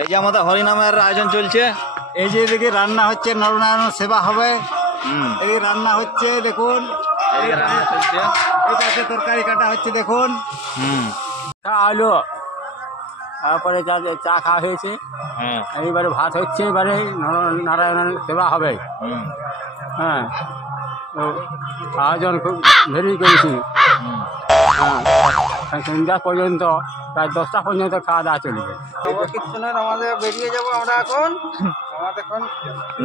এই যে আমাদের হরিনামের আয়োজন চলছে। এই যে এদিকে রান্না হচ্ছে, নরনারায়ণ সেবা হবে। এই রান্না হচ্ছে দেখুন, এই রান্না চলছে, এই পাশে তরকারি কাটা হচ্ছে দেখুন। আলো তারপরে চা খাওয়া হয়েছে, এইবারে ভাত হচ্ছে, এবারে নারায়ণের সেবা হবে। হ্যাঁ, তো আয়োজন খুব ভেরি করেছি। হ্যাঁ, সন্ধ্যা পর্যন্ত প্রায় 10টা পর্যন্ত খাওয়া দাওয়া চলবে। কীর্তনের আমাদের বেরিয়ে যাবো আমরা এখন। আমাদের এখন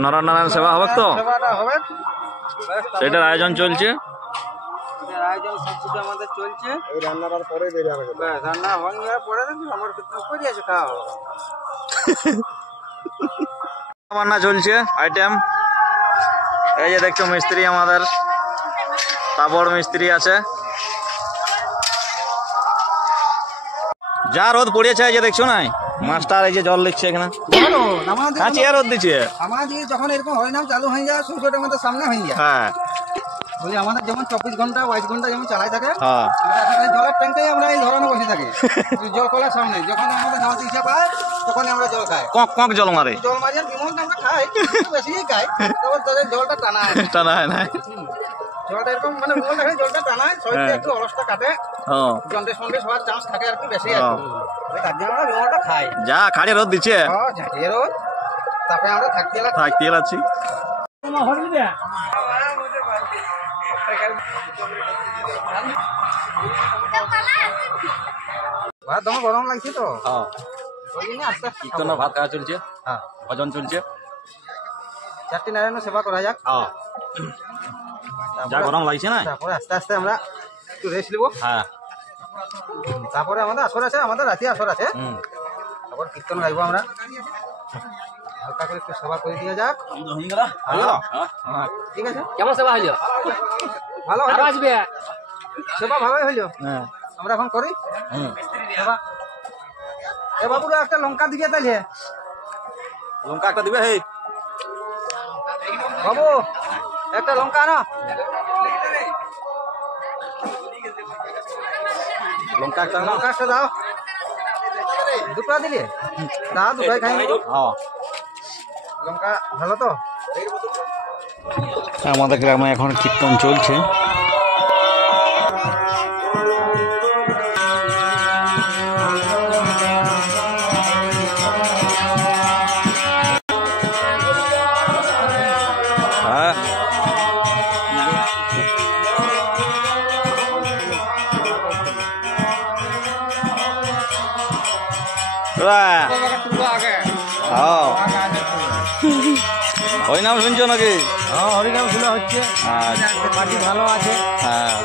নরনারায়ণ সেবা হবে, তো সেবাটা হবে, সেটার আয়োজন চলছে। আয়োজন সব কিছু আমাদের চলছে। এই রান্নার পরে বেরিয়ে যাবে, রান্না হয়ে যাওয়ার পরে আমার কীর্তন করে আছে খাওয়া হবে। রান্না চলছে আইটেম। এই যে দেখছো মিস্ত্রি, আমাদের তাবড় মিস্ত্রি আছে। যা রোদ পড়েছে, এই যে দেখছো না, মাস্টার এই যে জল লিখছে এখানে, কাঁচিয়া রোদ দিচ্ছে। আমাদের যখন এরকম হরিনাম চালু হয়ে যায়, সূর্যটা আমাদের সামনে হয়ে যায়। হ্যাঁ, বলি আমাদের যেমন 24 ঘন্টা 22 ঘন্টা যেমন চালাই থাকে, হ্যাঁ, জলের ট্যাঙ্কেই আমরা এই ধরনের বসে থাকি জল কলার সামনে। যখন আমাদের জল ইচ্ছা পায় তখন আমরা জল খাই, কক কক জল মারে। জল মারি আর বিমল আমরা খাই, বেশিই খাই। তখন তাদের জলটা টানা টানা হয় না, জলটা এরকম মানে বিমল দেখে জলটা টানায়, শরীরে একটু অলসটা কাটে, জন্ডিস ফন্ডিস হওয়ার চান্স থাকে আর কি বেশি। তার জন্য আমরা বিমলটা খাই। যা খাড়ে রোদ দিচ্ছে, ঝাঁটিয়ে রোদ, তারপরে আমরা থাকতে লাগছি। তোমার গরম লাগছে তো? কীর্তন ভাত খাওয়া চলছে, ভজন চলছে, 4টি নারায়ণ সেবা করা যাক। যা গরম লাগছে না, তারপরে আস্তে আস্তে আমরা একটু রেস্ট নিব। হ্যাঁ, তারপরে আমাদের আসর আছে, আমাদের রাতে আসর আছে। তারপর কীর্তন গাইবো আমরা, হালকা করে একটু সেবা করে দিয়ে যাক। ঠিক আছে, কেমন সেবা হইল? ভালো আসবে সেবা, ভালোই হইল। আমরা এখন করি সেবা। এ বাবুরা একটা লঙ্কা দিবে তাইলে, লঙ্কা একটা দিবে। হে বাবু একটা লঙ্কা আনো, লঙ্কা একটা লঙ্কা একটা দাও। দুটো দিলে দাও, দুটোই খাই নেব। লঙ্কা ভালো তো? আমাদের গ্রামে এখন কীর্তন চলছে। হরিনাম শুনছো নাকি? হরিনাম শোনা হচ্ছে, আচ্ছা, পার্টি ভালো আছে। হ্যাঁ।